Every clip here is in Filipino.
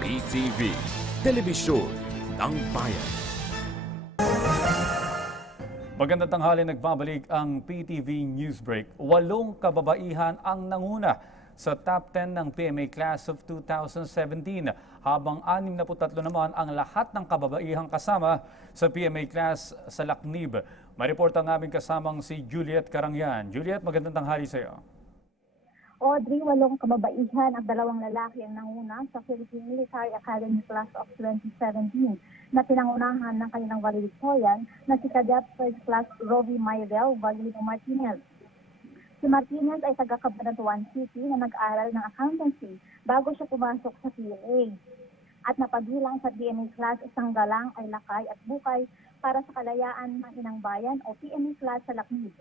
PTV, Telebisyon ng Bayan. Magandang tanghali, nagbabalik ang PTV Newsbreak. 8 kababaihan ang nanguna sa top 10 ng PMA Class of 2017, habang 63 naman ang lahat ng kababaihang kasama sa PMA Class sa Lacnib. May report ang aming kasamang si Juliet Carangyan. Juliet, magandang tanghali sa iyo. Audrey, 8 kababaihan at 2 lalaki ang nanguna sa Philippine Military Academy Class of 2017 na pinangunahan ng kanilang valedictorian na si Cadet First Class Rovi Mayrel Valino Martinez. Si Martinez ay taga Cabanatuan City na nag-aral ng accountancy bago siya pumasok sa PMA. At napagilang sa PMA Class isang galang ay lakay at bukay para sa kalayaan ng inang bayan o PMA Class sa Lacnib.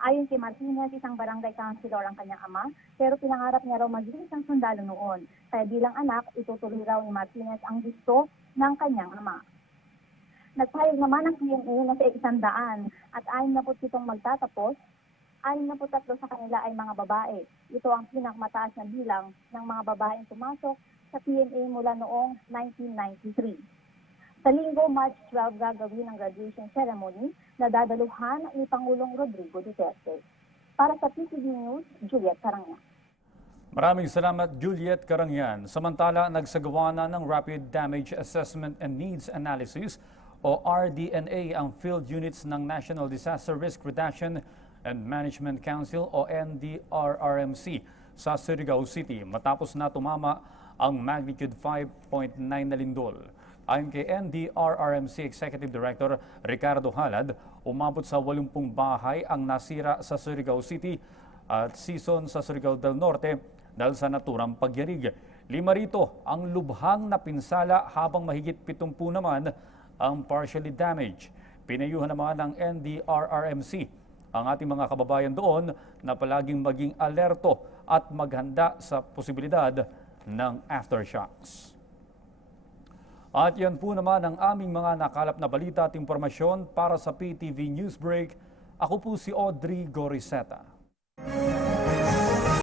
Ayon kay Martinez, isang barangay councilor ang kanyang ama, pero pinangarap niya raw maging isang sundalo noon. Kaya bilang anak, itutuloy raw ni Martinez ang gusto ng kanyang ama. Nagpahayag naman ang PMA na sa 100 at 67 magtatapos, 63 sa kanila ay mga babae. Ito ang pinakamataas na bilang ng mga babaeng pumasok sa PMA mula noong 1993. Sa linggo, March 12, gagawin ang graduation ceremony na dadaluhan ni Pangulong Rodrigo Duterte. Para sa PTV News, Juliet Carangyan. Maraming salamat, Juliet Carangyan. Samantala, nagsagawa na ng Rapid Damage Assessment and Needs Analysis o RDNA ang field units ng National Disaster Risk Reduction and Management Council o NDRRMC sa Surigao City matapos na tumama ang magnitude 5.9 na lindol. Ayon kay NDRRMC Executive Director Ricardo Halad, umabot sa 80 bahay ang nasira sa Surigao City at Sison sa Surigao del Norte dahil sa naturang pagyanig. 5 rito ang lubhang napinsala habang mahigit 70 naman ang partially damaged. Pinayuhan naman ng NDRRMC ang ating mga kababayan doon na palaging maging alerto at maghanda sa posibilidad ng aftershocks. At yan po naman ang aming mga nakalap na balita at impormasyon para sa PTV Newsbreak. Ako po si Audrey Goriseta.